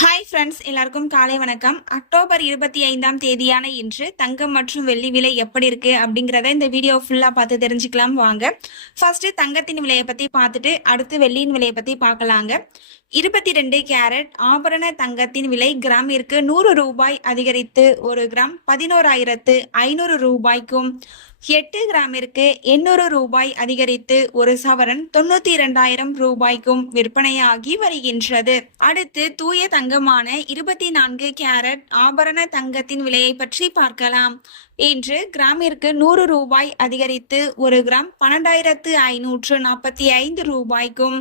Hi friends, எல்லாருக்கும் காலை வணக்கம். அக்டோபர் 25ஆம் தேதியான இன்று தங்கம் மற்றும் வெள்ளி விலை எப்படி இருக்கு அப்படிங்கிறத இந்த வீடியோ ஃபுல்லா பார்த்து தெரிஞ்சுக்கலாம் வாங்க. ஃபர்ஸ்ட் தங்கத்தின் விலையை பத்தி பார்த்துட்டு அடுத்து வெள்ளியின் விலையை பத்தி பார்க்கலாங்க. 22 கேரட் ஆபரண தங்கத்தின் விலை கிராமிற்கு 100 ரூபாய் அதிகரித்து 1 கிராம் 11,500 ரூபாய்க்கும், 8 கிராமிற்கு 800 ரூபாய் அதிகரித்து 1 சவரன் 92,000 ரூபாய்க்கும் விற்பனையாகி வருகின்றது. அடுத்து தூய தங்கமான 24 கேரட் ஆபரண தங்கத்தின் விலையை பற்றி பார்க்கலாம். இன்று கிராமிற்கு 100 ரூபாய் அதிகரித்து 1 கிராம் 12,545 ரூபாய்க்கும்,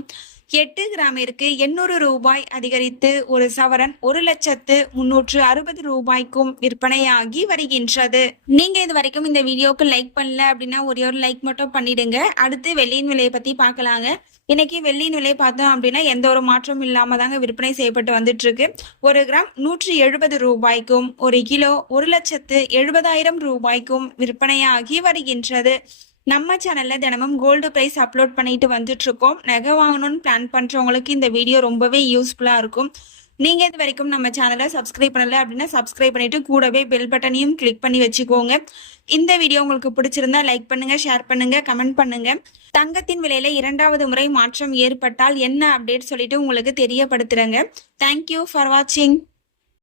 8 கிராமிற்கு 800 ரூபாய் அதிகரித்து 1 சவரன் 1,360,000 ரூபாய்க்கும் விற்பனையாகி வருகின்றது. நீங்க இது வரைக்கும் இந்த வீடியோக்கு லைக் பண்ணல அப்படின்னா ஒரே ஒரு லைக் மட்டும் பண்ணிடுங்க. அடுத்து வெள்ளியின் விலையை பத்தி பார்க்கலாங்க. இன்னைக்கு வெள்ளியின் விலை பார்த்தோம் அப்படின்னா எந்த ஒரு மாற்றமும் இல்லாம தாங்க விற்பனை செய்யப்பட்டு வந்துட்டு இருக்கு. 1 கிராம் 170 ரூபாய்க்கும், 1 கிலோ 1,70,000 ரூபாய்க்கும் விற்பனையாகி வருகின்றது. நம்ம சேனல்ல தினமும் கோல்டு பிரைஸ் அப்லோட் பண்ணிட்டு வந்துட்டு இருக்கோம். நகை வாங்கணும்னு பிளான் பண்றவங்களுக்கு இந்த வீடியோ ரொம்பவே யூஸ்ஃபுல்லா இருக்கும். நீங்க இது வரைக்கும் நம்ம சேனலை சப்ஸ்கிரைப் பண்ணல அப்படின்னா சப்ஸ்கிரைப் பண்ணிட்டு கூடவே பெல் பட்டனையும் கிளிக் பண்ணி வச்சுக்கோங்க. இந்த வீடியோ உங்களுக்கு பிடிச்சிருந்தா லைக் பண்ணுங்க, ஷேர் பண்ணுங்க, கமெண்ட் பண்ணுங்க. தங்கத்தின் விலையில 2வது முறை மாற்றம் ஏற்பட்டால் என்ன அப்டேட் சொல்லிட்டு உங்களுக்கு தெரியப்படுத்துறேங்க. தேங்க்யூ ஃபார் வாட்சிங்.